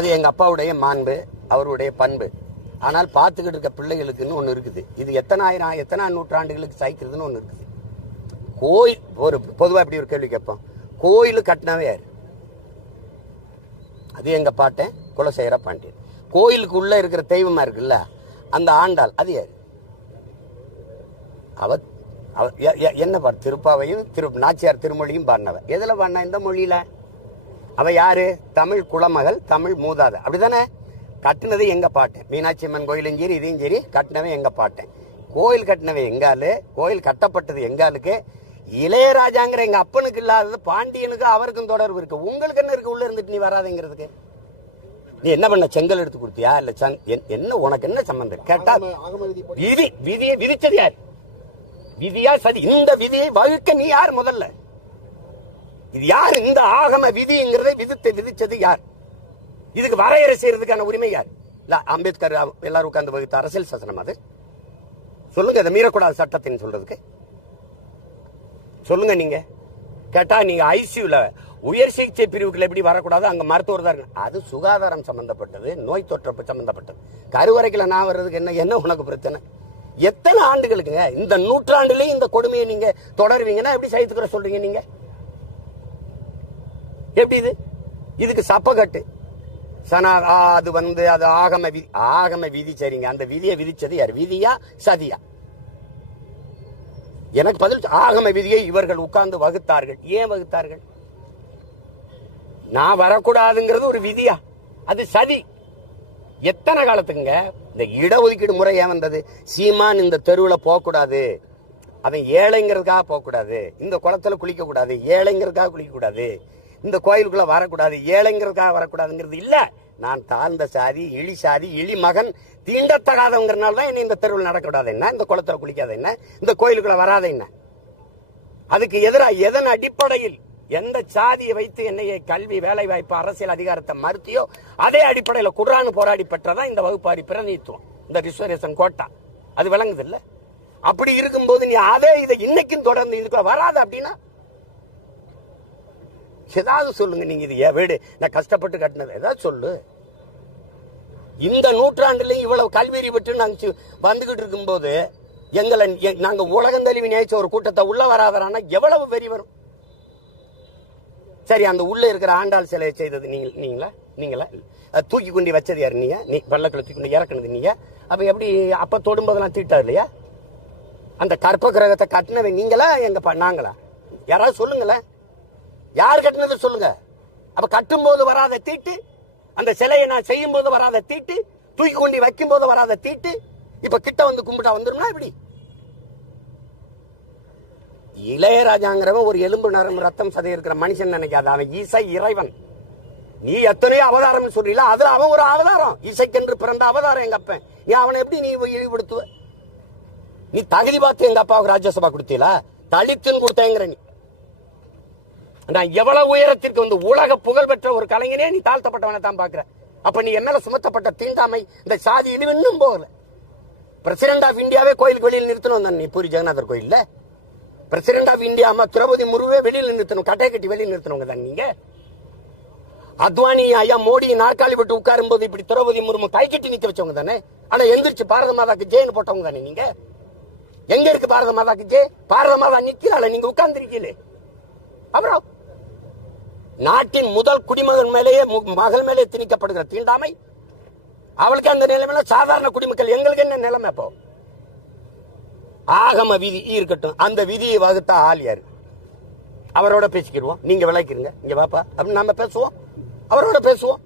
அது எங்கள் அப்பாவுடைய மாண்பு அவருடைய பண்பு. ஆனால் பார்த்துக்கிட்டு இருக்க பிள்ளைகளுக்குன்னு ஒன்று இருக்குது. இது எத்தனாயிரம் எத்தனை நூற்றாண்டுகளுக்கு சாய்க்கிறதுன்னு ஒன்று இருக்குது. கோயில் ஒரு பொதுவாக இப்படி ஒரு கேள்வி கேட்போம்? கோயில் கட்டினவே யார்? அது எங்கள் பாட்டேன் குலசேகர பாண்டியன். கோயிலுக்குள்ளே இருக்கிற தெய்வமாக இருக்குல்ல அந்த ஆண்டாள் அது யார்? அவ அவ எ- எ- என்ன பாடு திருப்பாவையும் திரு நாச்சியார் திருமொழியும் பாடினவ எதில் பாடினா இந்த மொழியில்? அவ யாரு? தமிழ் குலமகள் தமிழ் மூதாத. அப்படிதானே கட்டினது எங்க பாட்டேன் மீனாட்சி அம்மன் கோயிலும் சரி இதையும் சரி கட்டினவன் எங்க பாட்டேன் கோயில் கட்டினவன் எங்காலு கோயில் கட்டப்பட்டது எங்காலுக்கு இளையராஜாங்கிற எங்க அப்பனுக்கு இல்லாதது பாண்டியனுக்கு அவருக்கும் தொடர்பு இருக்கு. உங்களுக்கு என்ன இருக்கு? உள்ள இருந்துட்டு நீ வராதுங்கிறதுக்கு. நீ என்ன பண்ண? செங்கல் எடுத்து கொடுத்தியா? இல்ல என்ன உனக்கு என்ன சம்பந்தம்? கேட்டா விதி விதியை விதிச்சது யார்? விதியா சதி. இந்த விதியை வகுக்க நீ யார் முதல்ல? இது யார் இந்த ஆகம விதிங்கிறதை விதித்து விதிச்சது யார்? இதுக்கு வரையறை செய்யறதுக்கான உரிமை யார்? இல்ல அம்பேத்கர் எல்லாரும் உட்கார்ந்து வகுத்த அரசியல் சாசனம் அது. சொல்லுங்க அதை மீறக்கூடாத சட்டத்தின் சொல்றதுக்கு. சொல்லுங்க நீங்க. கேட்டா நீங்க ஐசியூல உயர் சிகிச்சை பிரிவுகள் எப்படி வரக்கூடாது அங்க மருத்துவர் தான் அது சுகாதாரம் சம்பந்தப்பட்டது நோய் தொற்று சம்பந்தப்பட்டது. கருவறைக்குள்ள நான் வர்றதுக்கு என்ன என்ன உனக்கு பிரச்சனை? எத்தனை ஆண்டுகளுக்குங்க? இந்த நூற்றாண்டுலயும் இந்த கொடுமையை நீங்க தொடருவீங்கன்னா எப்படி சைத்துக்கிற சொல்றீங்க நீங்க? எப்படி இது? இதுக்கு சப்பக்கட்டு. சனா அது வந்து அது ஆகம விதி ஆகம விதி சரிங்க. அந்த விதியை விதிச்சது யார்? விதியா சதியா? எனக்கு பதில் ஆகம விதியை இவர்கள் உட்கார்ந்து வகுத்தார்கள். ஏன் வகுத்தார்கள்? நான் வரக்கூடாதுங்கிறது ஒரு விதியா? அது சதி. எத்தனை காலத்துக்குங்க? இந்த இடஒதுக்கீடு முறை ஏன் வந்தது? சீமான் இந்த தெருவில் போகக்கூடாது. அவன் ஏழைங்கிறதுக்காக போகக்கூடாது. இந்த குளத்தில் குளிக்கக்கூடாது. ஏழைங்கிறதுக்காக குளிக்கக்கூடாது. இந்த கோயிலுக்குள்ளே வரக்கூடாது ஏழைங்கிறதுக்காக வரக்கூடாதுங்கிறது இல்ல. நான் தாழ்ந்த சாதி இழி சாதி இழி மகன் தீண்டத்தகாதவங்கிறனால தான் என்ன இந்த தெருவில் நடக்கக்கூடாது. என்ன? இந்த குளத்துல குளிக்காத என்ன? இந்த கோயிலுக்குள்ள வராத என்ன? அதுக்கு எதிராக எதன் அடிப்படையில் எந்த சாதியை வைத்து என்னைய கல்வி வேலை வாய்ப்பு அரசியல் அதிகாரத்தை மறுத்தியோ அதே அடிப்படையில் குரான் போராடி பெற்றதான் இந்த வகுப்பாரி பிரதிநிதித்துவம் இந்த ரிசர்வேஷன் கோட்டா. அது விளங்குது இல்லை? அப்படி இருக்கும்போது நீ அதே இதை இன்னைக்கும் தொடர்ந்து இதுக்குள்ள வராது அப்படின்னா ஏதாவது சொல்லுங்க நீங்க இது என் வீடு? நான் கஷ்டப்பட்டு கட்டினது. ஏதாவது சொல்லு. இந்த நூற்றாண்டுலயும் இவ்வளவு கல்வெறி பெற்று நாங்கள் வந்துகிட்டு இருக்கும்போது எங்களை எ- நாங்க உலகம் தழுவி நினைச்ச ஒரு கூட்டத்தை உள்ள வராதரானா எவ்வளவு வெறி வரும்? சரி அந்த உள்ள இருக்கிற ஆண்டாள் சிலையை செய்தது நீங்க நீங்களா? நீங்களா? தூக்கி கொண்டு வச்சது யாரு? நீங்க? நீ பள்ளக்குள்ள தூக்கி கொண்டு இறக்குனது நீங்க? அப்ப எப்படி அப்ப தொடும்போதெல்லாம் தீட்டார் இல்லையா? அந்த கற்ப கிரகத்தை கட்டினவை நீங்களா? எங்க ப- நாங்களா? யாராவது சொல்லுங்களேன். யார் கட்டினது சொல்லுங்க. அப்ப கட்டும்போது வராத தீட்டு அந்த சிலையை நான் செய்யும் போது வராத தீட்டு தூக்கி கொண்டு வைக்கும் போது வராத தீட்டு இப்ப கிட்ட வந்து கும்பிட்டா வந்துரும்னா இப்படி இளையராஜாங்கிறவன் ஒரு எலும்பு நரம்பு ரத்தம் சதை இருக்கிற மனுஷன் நினைக்காத. அவன் ஈசை இறைவன். நீ எத்தனையோ அவதாரம் சொல்றீல அதுல அவன் ஒரு அவதாரம். இசைக்கென்று பிறந்த அவதாரம் எங்க அப்பன். நீ அவனை எப்படி நீ இழிவுபடுத்துவ? நீ தகுதி பார்த்து எங்க அப்பாவுக்கு ராஜ்யசபா கொடுத்தீங்களா தலித்துன்னு கொடுத்தேங்கிற நீ. நான் எவ்வளவு உயரத்திற்கு வந்து உலக புகழ் பெற்ற ஒரு கலைஞனே நீ தாழ்த்தப்பட்டவனை தான் பாக்குற அப்ப நீ என் சுமத்தப்பட்ட தீண்டாமை இந்த சாதி இழிவு இன்னும் போகல. பிரசிடென்ட் ஆஃப் இந்தியாவே கோயிலுக்கு வெளியில் நிறுத்தணும் தான்? நீ பூரி ஜெகநாதர் கோயில்ல? பிரசிடென்ட் ஆஃப் இந்தியா அம்மா திரௌபதி முருவே வெளியில் நிறுத்தணும் கட்டை கட்டி வெளியில் நிறுத்தணுங்க தான் நீங்க? அத்வானி ஐயா மோடி நாற்காலி விட்டு உட்காரும் போது இப்படி திரௌபதி முர்மு கை கட்டி நிக்க வச்சவங்க தானே? ஆனா எந்திரிச்சு பாரத மாதாக்கு ஜெயின்னு போட்டவங்க தானே நீங்க? எங்க இருக்கு பாரத மாதாக்கு ஜெய்? பாரத மாதா நிக்கிறாள நீங்க உட்கார்ந்துருக்கீங்களே. அப்புறம் நாட்டின் முதல் குடிமகன் மேலேயே மகள் மேலே திணிக்கப்படுகிற தீண்டாமை அவளுக்கு அந்த நிலைமையில சாதாரண குடிமக்கள் எங்களுக்கு என்ன நிலைமை இப்போ ஆகம விதி இருக்கட்டும். அந்த விதியை வகுத்தா ஆள் யாரு? அவரோட பேசிக்கிடுவோம். நீங்க விளக்கிருங்க. இங்க பாப்பா அப்படின்னு நாம பேசுவோம். அவரோட பேசுவோம்.